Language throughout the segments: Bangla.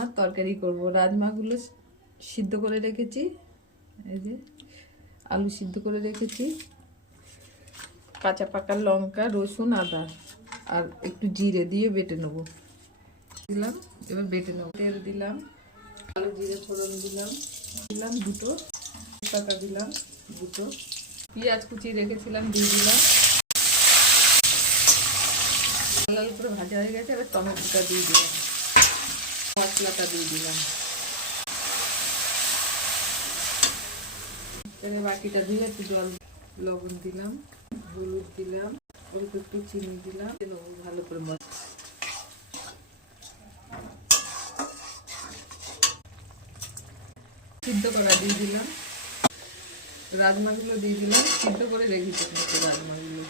রাজমার তরকারি করব। রাজমাগুলো সিদ্ধ করে রেখেছি, এই যে আলু সিদ্ধ করে রেখেছি, কাঁচা পাকা লঙ্কা, রসুন, আদা আর একটু জিরে দিয়ে বেটে নেব। দিলাম, এবার বেটে নেব। তেল দিলাম, আলু জিরে ফোড়ন দিলাম, দুটো পাতা দিলাম, দুটো পেঁয়াজ কুচি রেখেছিলাম দিয়ে দিলাম। লাল করে ভাজা হয়ে গেছে, এবার টমেটোটা দিয়ে দিলাম, মশলাটা দিয়ে দিলাম, এবার বাকিটা ধুয়ে একটু জল, লবণ দিলাম, হলুদ দিলাম, অল্প একটু চিনি দিলাম, ভালো করে সিদ্ধ করা দিয়ে দিলাম, রাজমাগুলো দিয়ে দিলাম, সিদ্ধ করে রেখেছি রাজমাগুলো।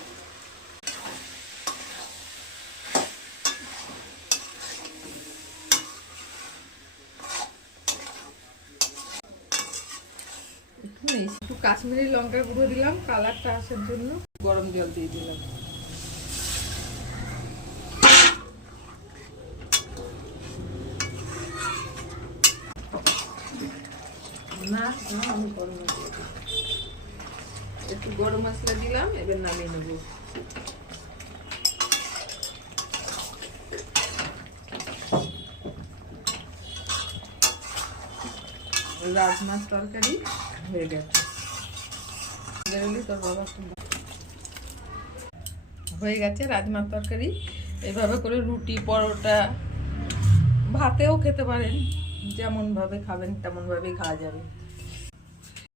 একটু কাশ্মীরি লঙ্কা গুঁড়ো দিলাম কালারটা আসার জন্য, গরম জল দিয়ে দিলাম। না আমি গরম মশলা একটু গরম মশলা দিলাম, এবার নামিয়ে নেব। রাজমার তরকারি হয়ে গেছে। হয়ে গেছে রাজমার তরকারি। এভাবে করে রুটি, পরোটা, ভাতেও খেতে পারেন, যেমন ভাবে খাবেন তেমন ভাবেই খাওয়া যাবে।